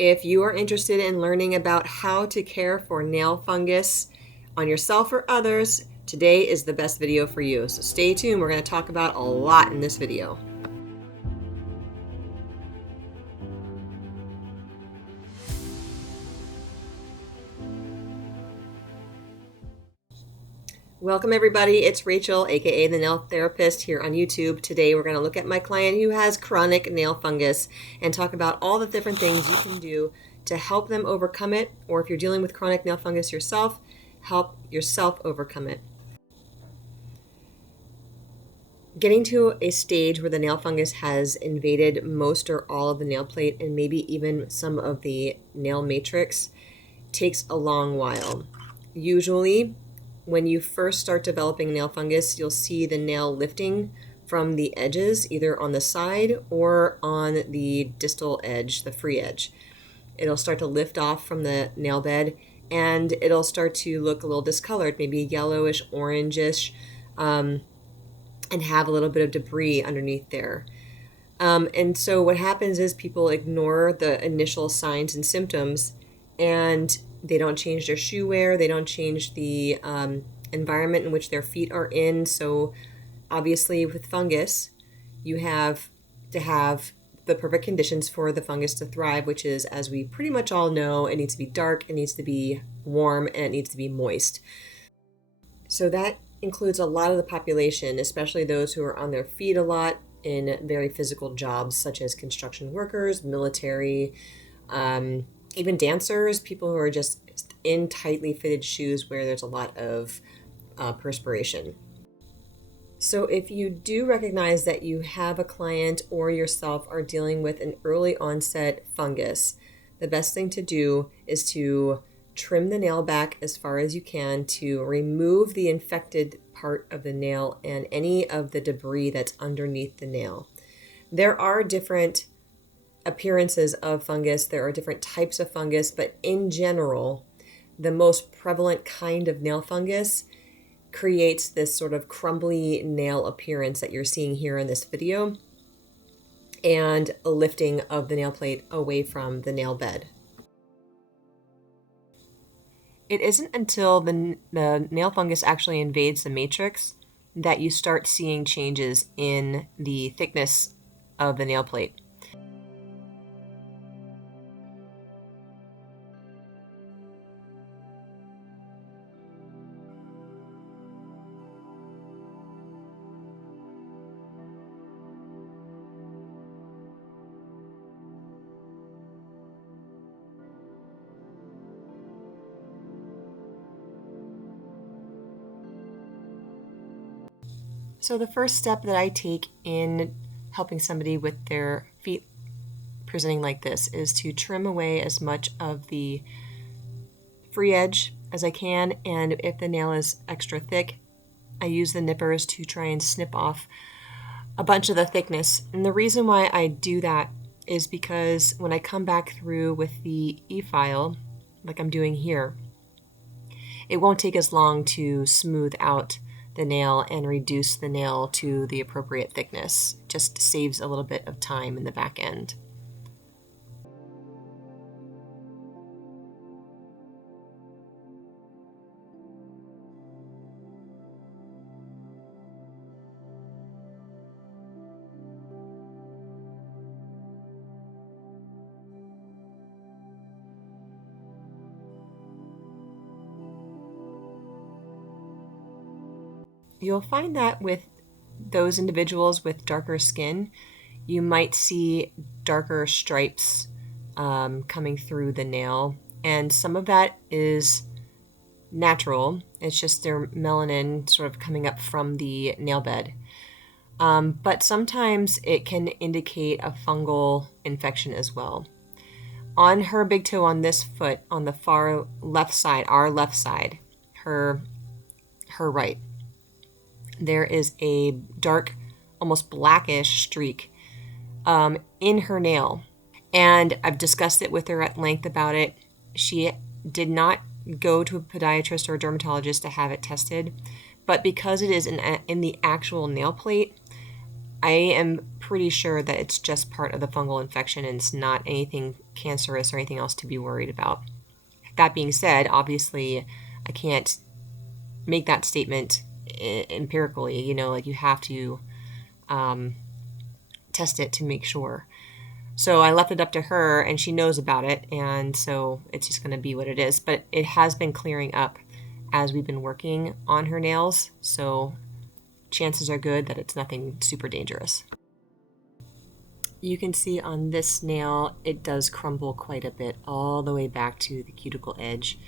If you are interested in learning about how to care for nail fungus on yourself or others, today is the best video for you. So stay tuned. We're going to talk about a lot in this video. Welcome everybody, it's Rachel, aka the Nail Therapist, here on YouTube. Today we're going to look at my client who has chronic nail fungus and talk about all the different things you can do to help them overcome it, or if you're dealing with chronic nail fungus yourself, help yourself overcome it. Getting to a stage where the nail fungus has invaded most or all of the nail plate and maybe even some of the nail matrix takes a long while. Usually, when you first start developing nail fungus, you'll see the nail lifting from the edges, either on the side or on the distal edge, the free edge. It'll start to lift off from the nail bed and it'll start to look a little discolored, maybe yellowish, orangish, and have a little bit of debris underneath there. And so what happens is people ignore the initial signs and symptoms, and they don't change their shoe wear, they don't change the environment in which their feet are in. So obviously with fungus, you have to have the perfect conditions for the fungus to thrive, which is, as we pretty much all know, it needs to be dark, it needs to be warm, and it needs to be moist. So that includes a lot of the population, especially those who are on their feet a lot in very physical jobs such as construction workers, military, even dancers, people who are just in tightly fitted shoes where there's a lot of perspiration. So if you do recognize that you have a client or yourself are dealing with an early onset fungus, the best thing to do is to trim the nail back as far as you can to remove the infected part of the nail and any of the debris that's underneath the nail. There are different appearances of fungus, there are different types of fungus, but in general, the most prevalent kind of nail fungus creates this sort of crumbly nail appearance that you're seeing here in this video, and a lifting of the nail plate away from the nail bed. It isn't until the nail fungus actually invades the matrix that you start seeing changes in the thickness of the nail plate. So the first step that I take in helping somebody with their feet presenting like this is to trim away as much of the free edge as I can, and if the nail is extra thick, I use the nippers to try and snip off a bunch of the thickness. And the reason why I do that is because when I come back through with the e-file, like I'm doing here, it won't take as long to smooth out the nail and reduce the nail to the appropriate thickness. Just saves a little bit of time in the back end. You'll find that with those individuals with darker skin, you might see darker stripes coming through the nail, and some of that is natural. It's just their melanin sort of coming up from the nail bed. But sometimes it can indicate a fungal infection as well. On her big toe on this foot, on the far left side, our left side, her right, there is a dark, almost blackish streak in her nail. And I've discussed it with her at length about it. She did not go to a podiatrist or a dermatologist to have it tested, but because it is in the actual nail plate, I am pretty sure that it's just part of the fungal infection and it's not anything cancerous or anything else to be worried about. That being said, obviously, I can't make that statement empirically. Like you have to test it to make sure. So I left it up to her, and she knows about it, and so it's just going to be what it is. But it has been clearing up as we've been working on her nails, so chances are good that it's nothing super dangerous. You can see on this nail, it does crumble quite a bit all the way back to the cuticle edge.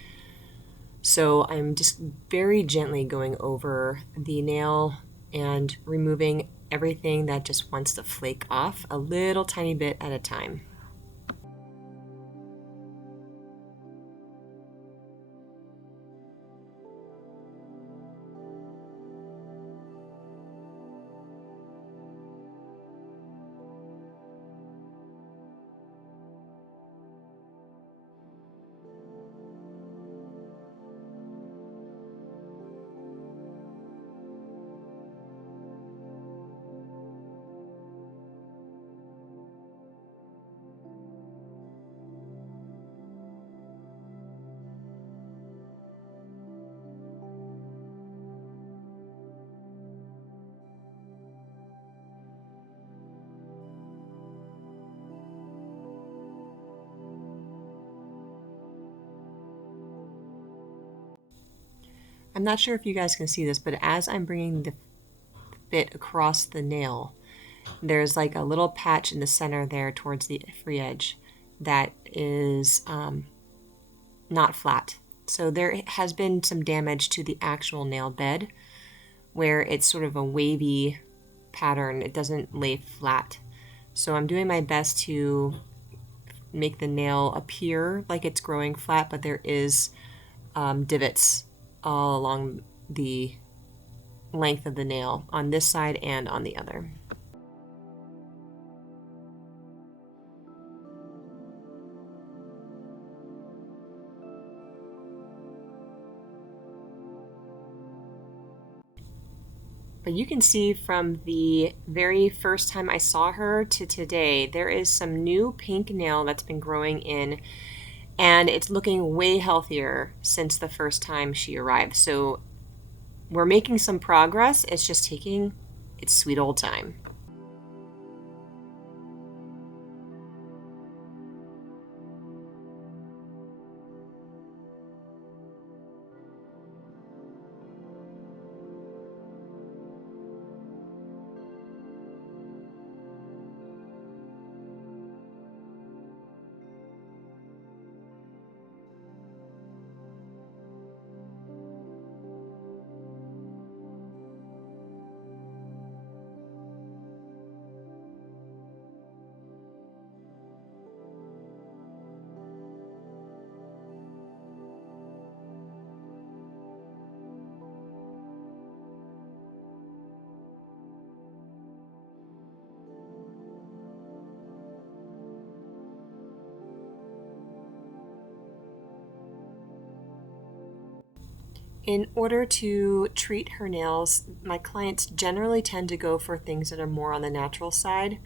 So I'm just very gently going over the nail and removing everything that just wants to flake off a little tiny bit at a time. I'm not sure if you guys can see this, but as I'm bringing the bit across the nail, there's like a little patch in the center there towards the free edge that is not flat. So there has been some damage to the actual nail bed where it's sort of a wavy pattern. It doesn't lay flat. So I'm doing my best to make the nail appear like it's growing flat, but there is divots all along the length of the nail on this side and on the other. But you can see from the very first time I saw her to today, there is some new pink nail that's been growing in, and it's looking way healthier since the first time she arrived. So we're making some progress. It's just taking its sweet old time. In order to treat her nails, my clients generally tend to go for things that are more on the natural side.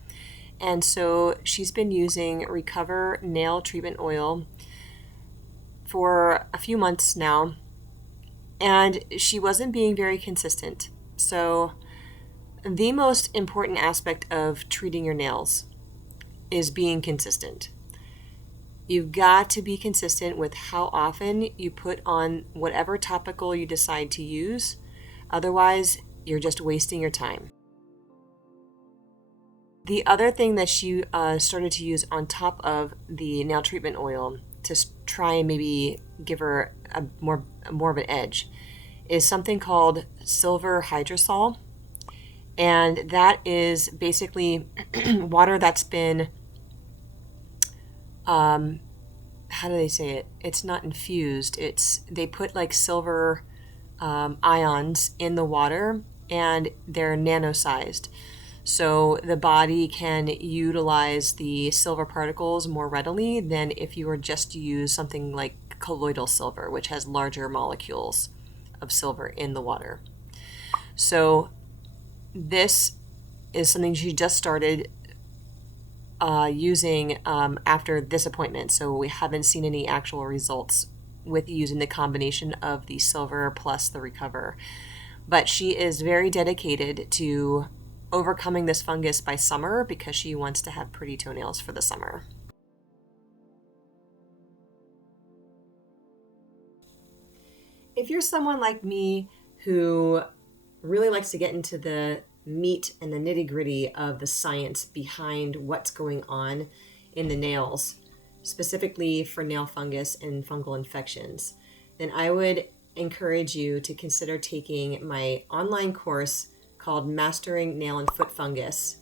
And so she's been using Recover Nail Treatment Oil for a few months now, and she wasn't being very consistent. So the most important aspect of treating your nails is being consistent. You've got to be consistent with how often you put on whatever topical you decide to use. Otherwise, you're just wasting your time. The other thing that she started to use on top of the nail treatment oil to try and maybe give her a more of an edge is something called silver hydrosol. And that is basically water that's been how do they say it? It's not infused. They put like silver ions in the water, and they're nano-sized. So the body can utilize the silver particles more readily than if you were just to use something like colloidal silver, which has larger molecules of silver in the water. So this is something she just started using after this appointment. So we haven't seen any actual results with using the combination of the silver plus the recover. But she is very dedicated to overcoming this fungus by summer because she wants to have pretty toenails for the summer. If you're someone like me who really likes to get into the meat and the nitty-gritty of the science behind what's going on in the nails, specifically for nail fungus and fungal infections, then I would encourage you to consider taking my online course called Mastering Nail and Foot Fungus,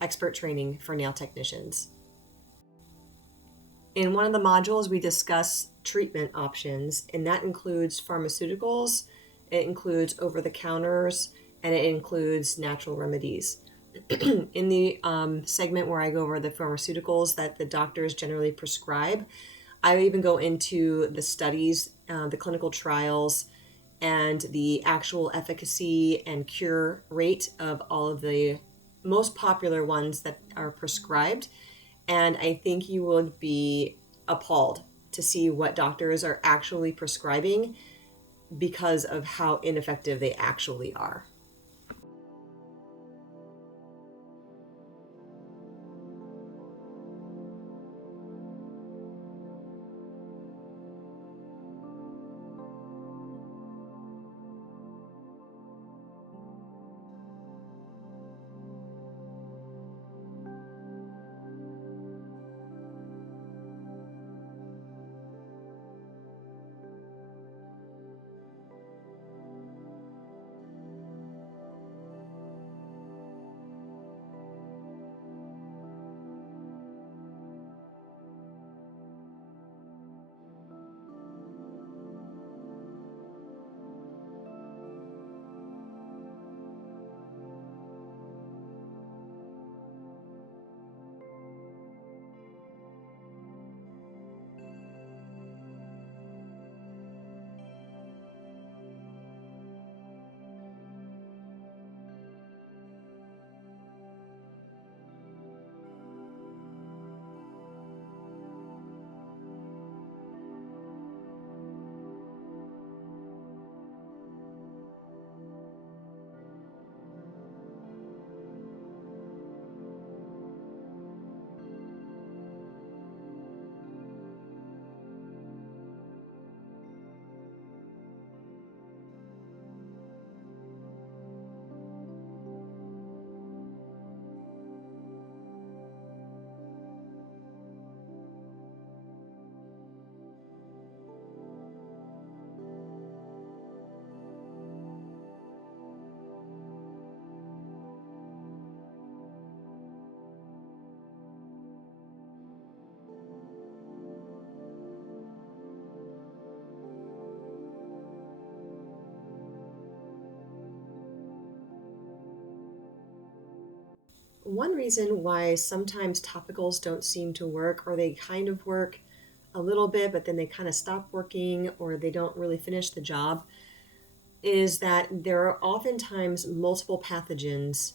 Expert Training for Nail Technicians. In one of the modules, we discuss treatment options, and that includes pharmaceuticals, it includes over-the-counters, and it includes natural remedies. In the segment where I go over the pharmaceuticals that the doctors generally prescribe, I even go into the studies, the clinical trials, and the actual efficacy and cure rate of all of the most popular ones that are prescribed. And I think you would be appalled to see what doctors are actually prescribing because of how ineffective they actually are. One reason why sometimes topicals don't seem to work, or they kind of work a little bit, but then they kind of stop working, or they don't really finish the job, is that there are oftentimes multiple pathogens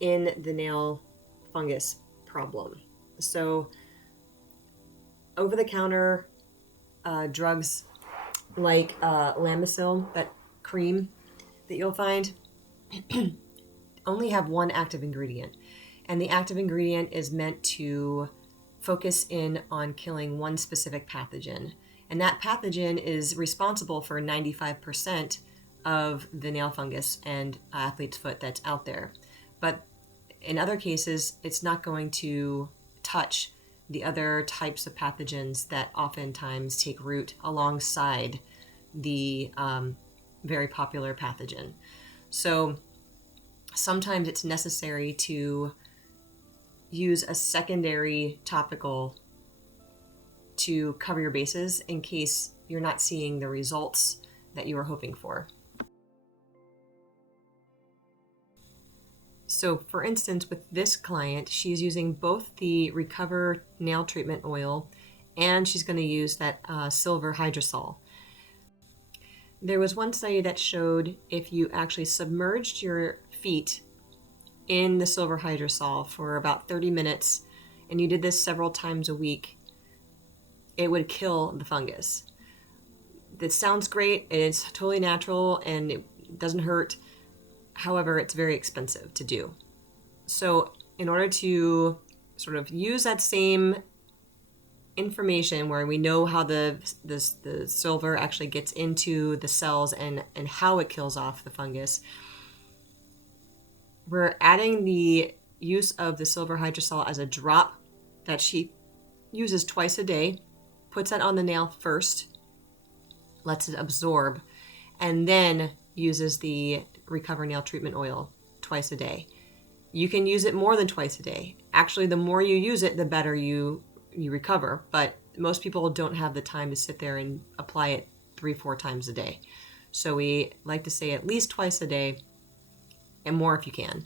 in the nail fungus problem. So over-the-counter drugs like Lamisil, that cream that you'll find, only have one active ingredient. And the active ingredient is meant to focus in on killing one specific pathogen. And that pathogen is responsible for 95% of the nail fungus and athlete's foot that's out there. But in other cases, it's not going to touch the other types of pathogens that oftentimes take root alongside the very popular pathogen. So sometimes it's necessary to use a secondary topical to cover your bases in case you're not seeing the results that you were hoping for. So for instance, with this client, she's using both the Recover Nail Treatment Oil and she's going to use that silver hydrosol. There was one study that showed if you actually submerged your feet in the silver hydrosol for about 30 minutes, and you did this several times a week, it would kill the fungus. That sounds great, and it's totally natural, and it doesn't hurt. However, it's very expensive to do. So in order to sort of use that same information where we know how the silver actually gets into the cells and how it kills off the fungus, we're adding the use of the silver hydrosol as a drop that she uses twice a day, puts that on the nail first, lets it absorb, and then uses the Recover Nail Treatment Oil twice a day. You can use it more than twice a day. Actually, the more you use it, the better you recover. But most people don't have the time to sit there and apply it 3-4 times a day. So we like to say at least twice a day, and more if you can.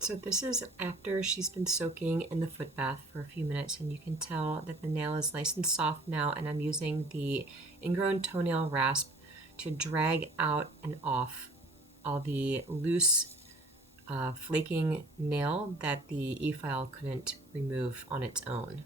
So this is after she's been soaking in the foot bath for a few minutes, and you can tell that the nail is nice and soft now, and I'm using the ingrown toenail rasp to drag out and off all the loose flaking nail that the e-file couldn't remove on its own.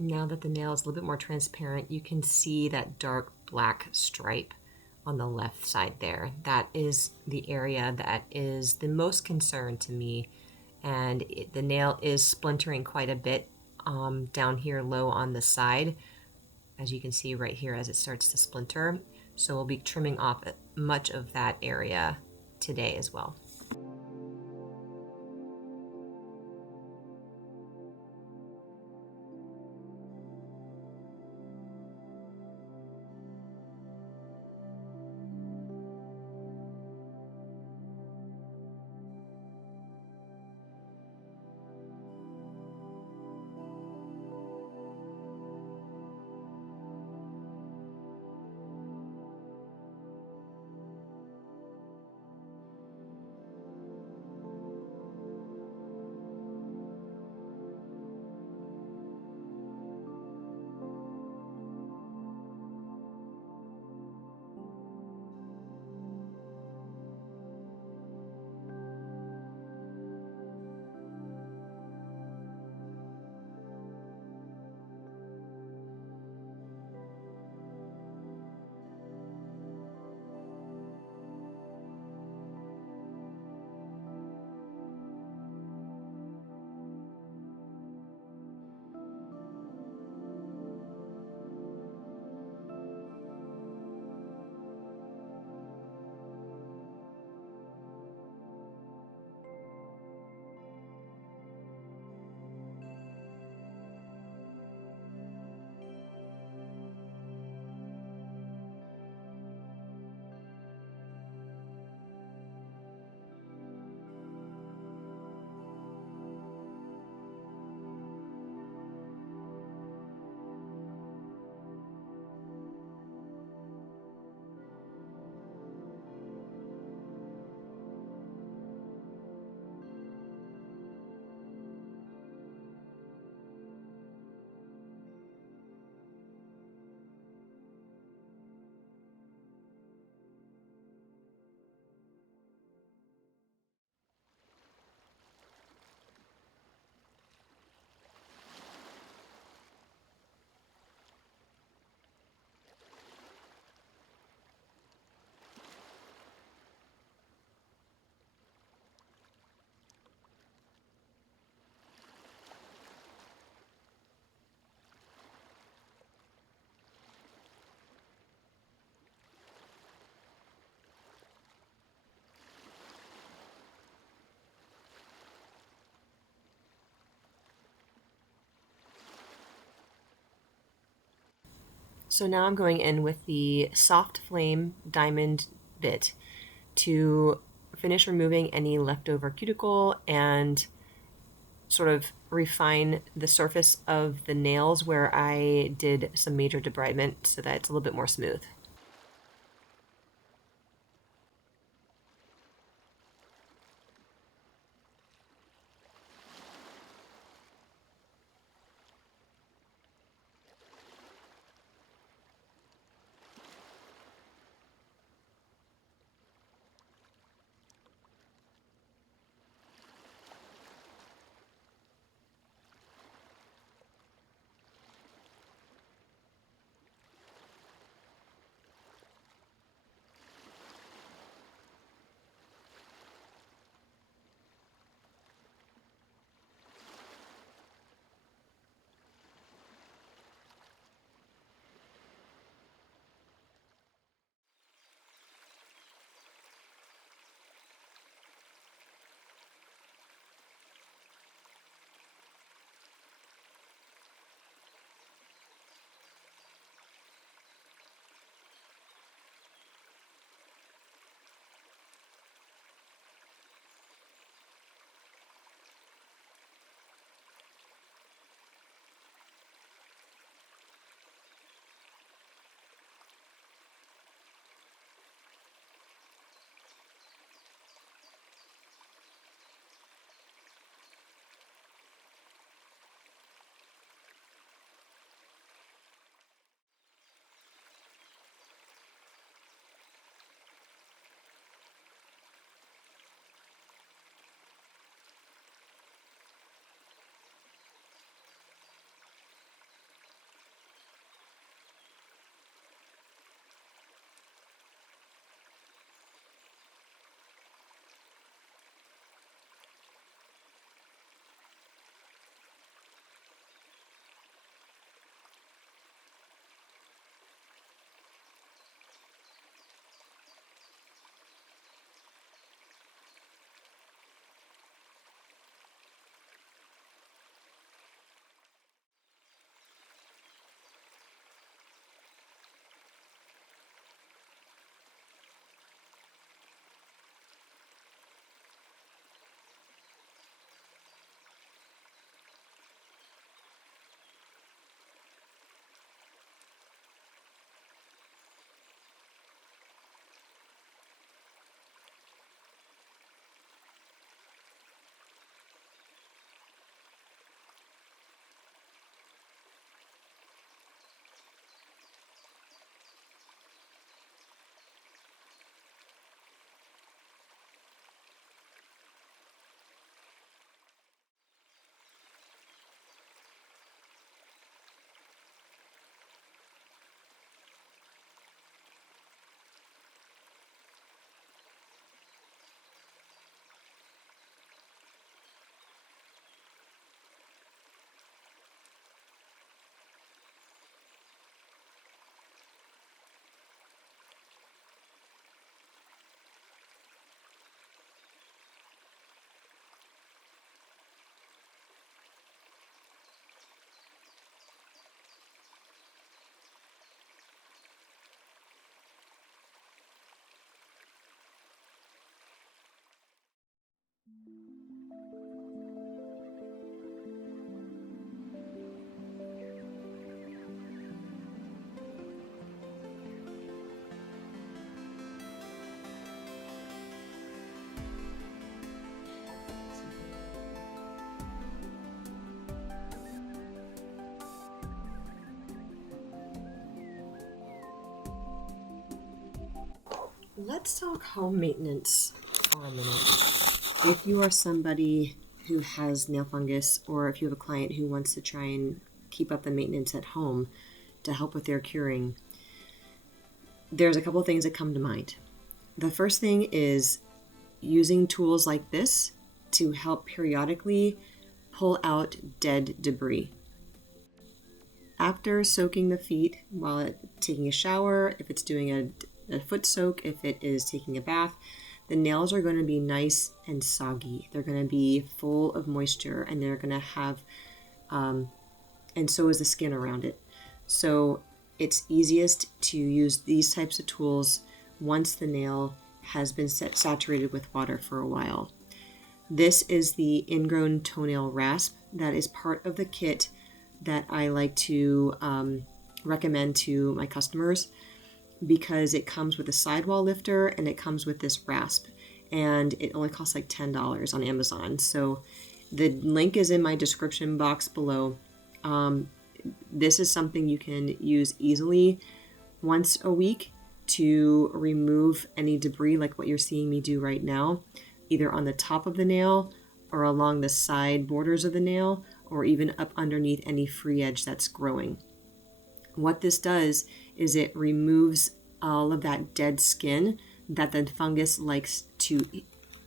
Now that the nail is a little bit more transparent, you can see that dark black stripe on the left side there. That is the area that is the most concern to me. And the nail is splintering quite a bit down here low on the side, as you can see right here as it starts to splinter. So we'll be trimming off much of that area today as well. So now I'm going in with the soft flame diamond bit to finish removing any leftover cuticle and sort of refine the surface of the nails where I did some major debridement so that it's a little bit more smooth. Let's talk home maintenance for a minute. If you are somebody who has nail fungus, or if you have a client who wants to try and keep up the maintenance at home to help with their curing, there's a couple of things that come to mind. The first thing is using tools like this to help periodically pull out dead debris. After soaking the feet while taking a shower, if it's doing a foot soak, if it is taking a bath, the nails are going to be nice and soggy. They're going to be full of moisture, and they're going to have, and so is the skin around it. So it's easiest to use these types of tools once the nail has been saturated with water for a while. This is the ingrown toenail rasp that is part of the kit that I like to recommend to my customers, because it comes with a sidewall lifter and it comes with this rasp, and it only costs like $10 on Amazon. So the link is in my description box below. This is something you can use easily once a week to remove any debris like what you're seeing me do right now, either on the top of the nail or along the side borders of the nail, or even up underneath any free edge that's growing. What this does is it removes all of that dead skin that the fungus likes to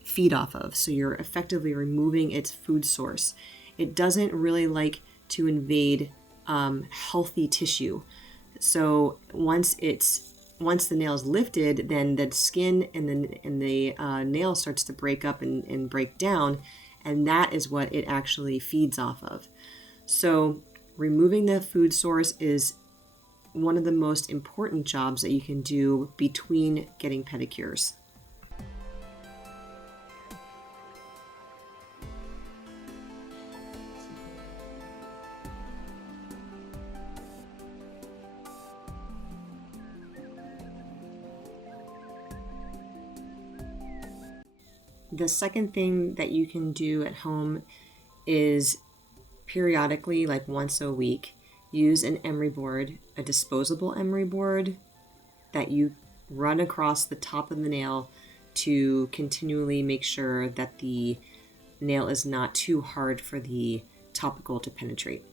feed off of. So you're effectively removing its food source. It doesn't really like to invade healthy tissue. So once the nail is lifted, then the skin and the nail starts to break up and break down, and that is what it actually feeds off of. So removing the food source is one of the most important jobs that you can do between getting pedicures. The second thing that you can do at home is periodically, like once a week, use an emery board, a disposable emery board that you run across the top of the nail to continually make sure that the nail is not too hard for the topical to penetrate.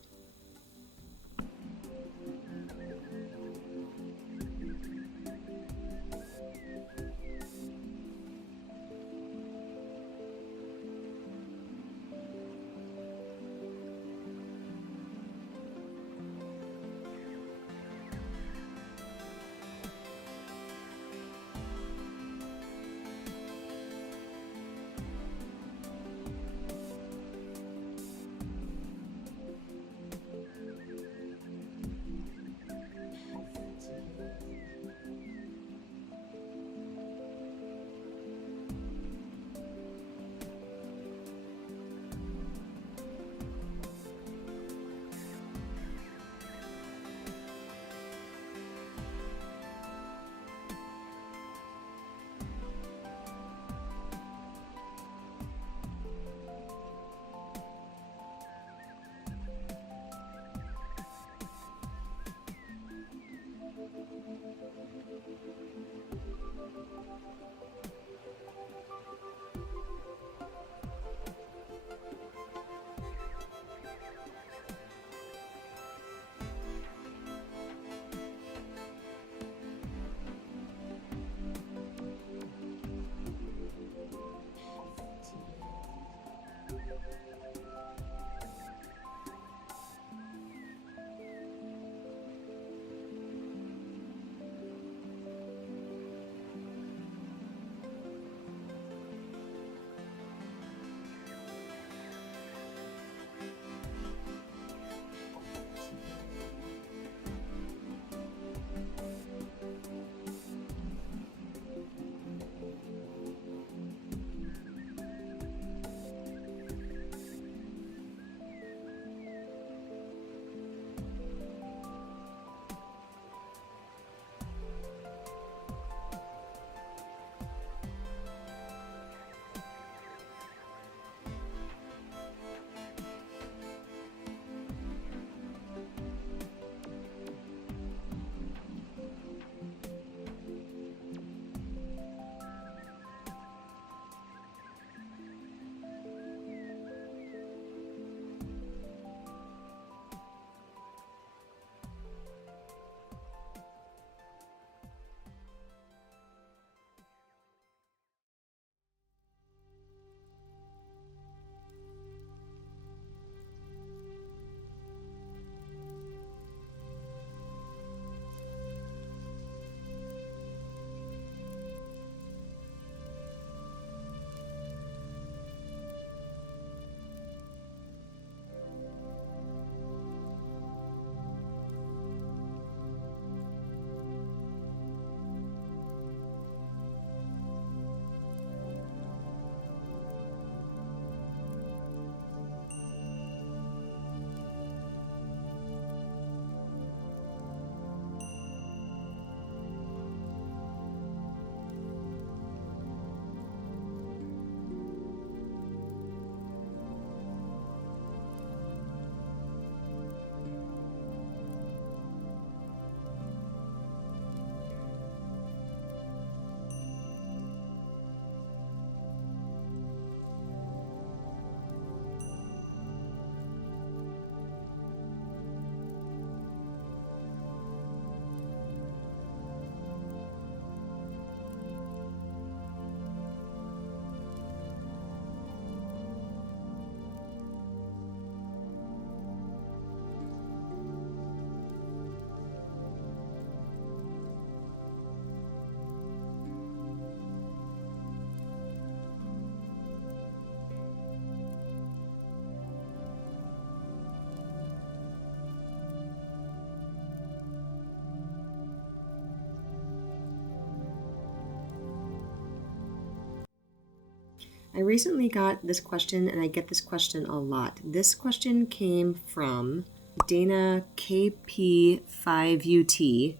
I recently got this question, and I get this question a lot. This question came from Dana KP5UT,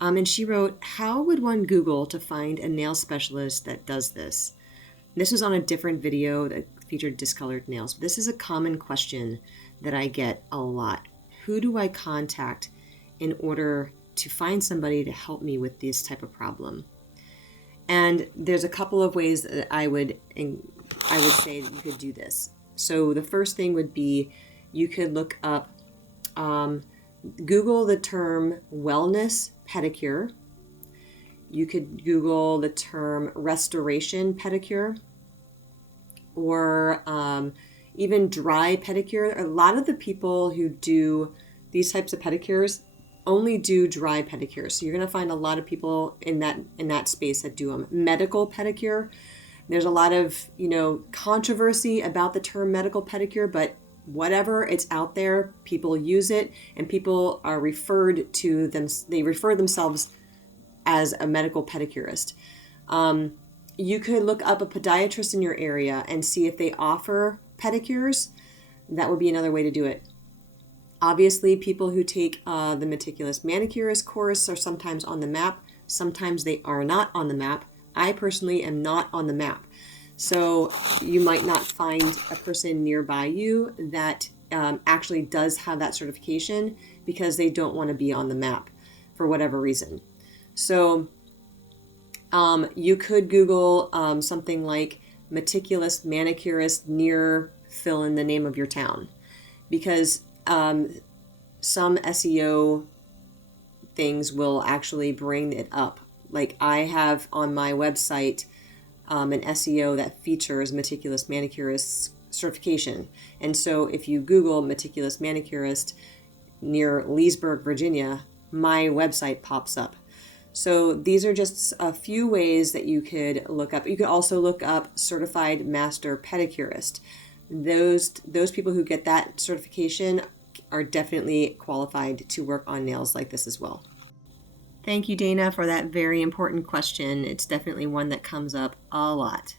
and she wrote, how would one Google to find a nail specialist that does this? This was on a different video that featured discolored nails. But this is a common question that I get a lot. Who do I contact in order to find somebody to help me with this type of problem? And there's a couple of ways that I would say that you could do this. So the first thing would be you could look up, Google the term wellness pedicure. You could Google the term restoration pedicure, or even dry pedicure. A lot of the people who do these types of pedicures only do dry pedicures. So you're going to find a lot of people in that space that do them. Medical pedicure. There's a lot of, controversy about the term medical pedicure, but whatever, it's out there. People use it, and people are referred to them. They refer themselves as a medical pedicurist. You could look up a podiatrist in your area and see if they offer pedicures. That would be another way to do it. Obviously, people who take the meticulous manicurist course are sometimes on the map. Sometimes they are not on the map. I personally am not on the map. So you might not find a person nearby you that actually does have that certification because they don't want to be on the map for whatever reason. So you could Google something like meticulous manicurist near fill in the name of your town, because some SEO things will actually bring it up. Like I have on my website an SEO that features meticulous manicurist certification. And so if you Google meticulous manicurist near Leesburg, Virginia, my website pops up. So these are just a few ways that you could look up. You could also look up certified master pedicurist. Those people who get that certification are definitely qualified to work on nails like this as well. Thank you, Dana, for that very important question. It's definitely one that comes up a lot.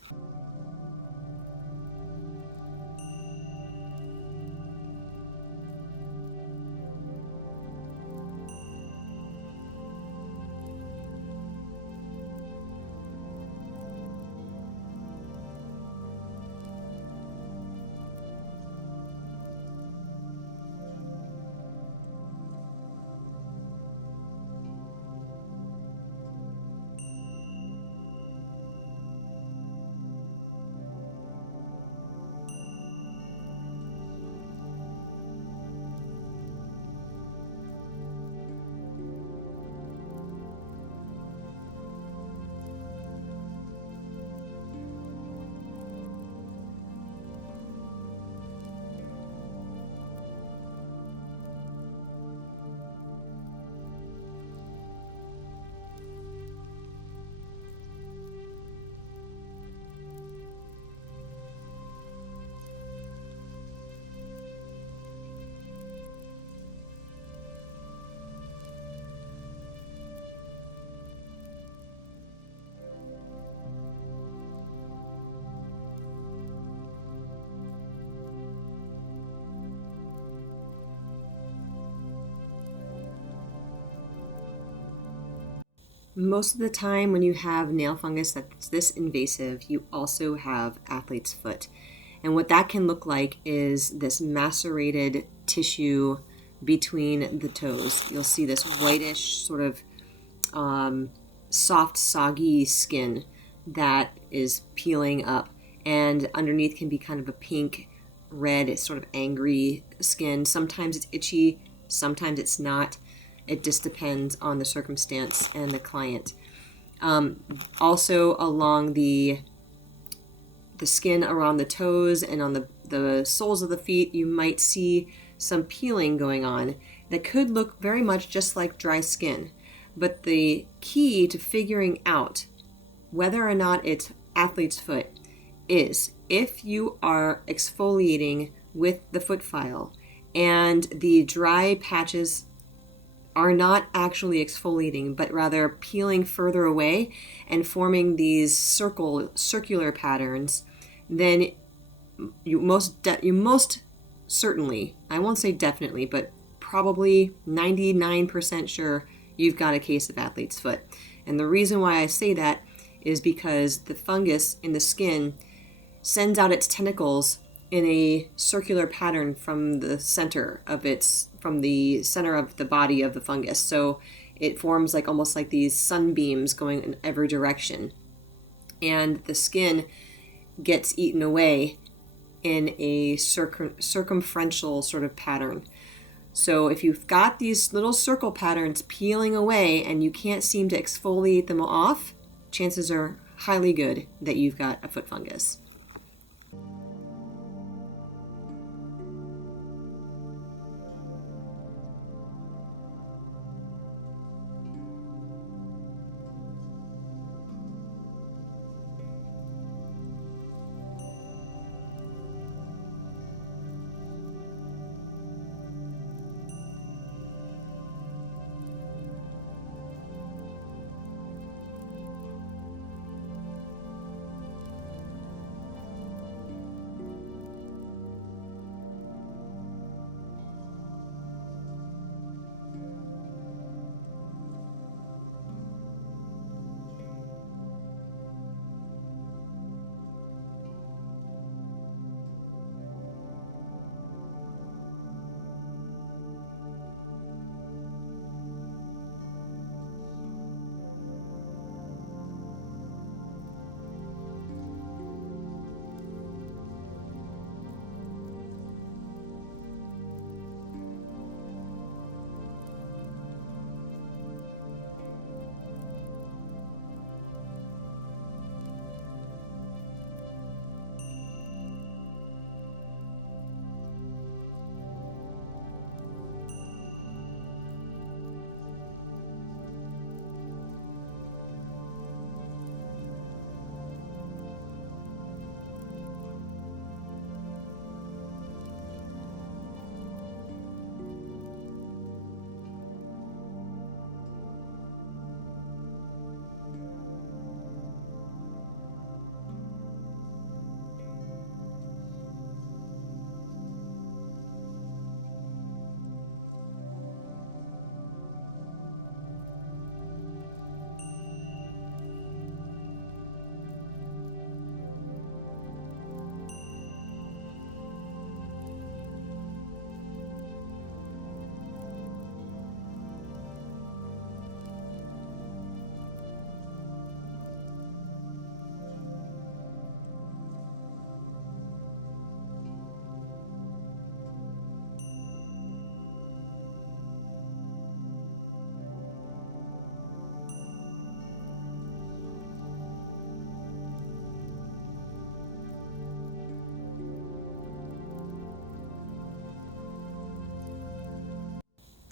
Most of the time when you have nail fungus that's this invasive, you also have athlete's foot. And what that can look like is this macerated tissue between the toes. You'll see this whitish sort of soft, soggy skin that is peeling up. And underneath can be kind of a pink, red, sort of angry skin. Sometimes it's itchy, sometimes it's not. It just depends on the circumstance and the client. Also along the skin around the toes and on the soles of the feet, you might see some peeling going on that could look very much just like dry skin. But the key to figuring out whether or not it's athlete's foot is if you are exfoliating with the foot file and the dry patches are not actually exfoliating, but rather peeling further away and forming these circular patterns, then you most certainly, I won't say definitely, but probably 99% sure you've got a case of athlete's foot. And the reason why I say that is because the fungus in the skin sends out its tentacles in a circular pattern from the center of the body of the fungus. So it forms like almost like these sunbeams going in every direction. And the skin gets eaten away in a circumferential sort of pattern. So if you've got these little circle patterns peeling away and you can't seem to exfoliate them off, chances are highly good that you've got a foot fungus.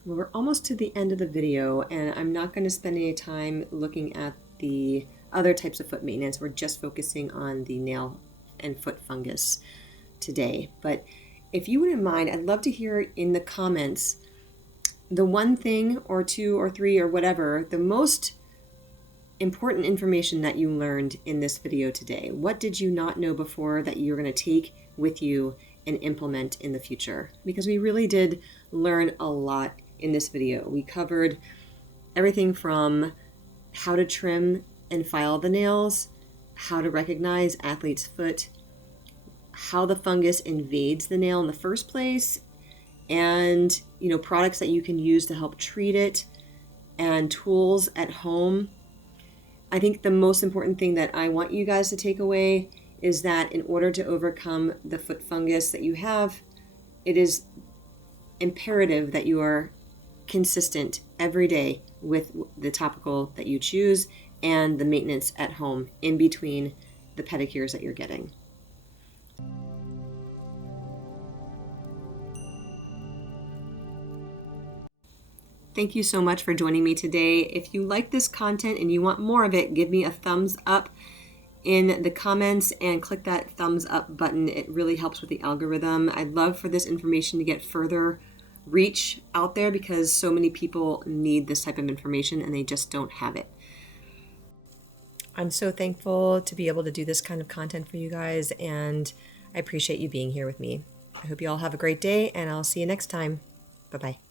Well, we're almost to the end of the video, and I'm not going to spend any time looking at the other types of foot maintenance. We're just focusing on the nail and foot fungus today. But if you wouldn't mind, I'd love to hear in the comments the one thing or two or three or whatever, the most important information that you learned in this video today. What did you not know before that you're going to take with you and implement in the future? Because we really did learn a lot in this video. We covered everything from how to trim and file the nails, how to recognize athlete's foot, how the fungus invades the nail in the first place, and products that you can use to help treat it, and tools at home. I think the most important thing that I want you guys to take away is that in order to overcome the foot fungus that you have, it is imperative that you are consistent every day with the topical that you choose and the maintenance at home in between the pedicures that you're getting. Thank you so much for joining me today. If you like this content and you want more of it, give me a thumbs up in the comments and click that thumbs up button. It really helps with the algorithm. I'd love for this information to get further reach out there because so many people need this type of information and they just don't have it. I'm so thankful to be able to do this kind of content for you guys, and I appreciate you being here with me. I hope you all have a great day, and I'll see you next time. Bye-bye.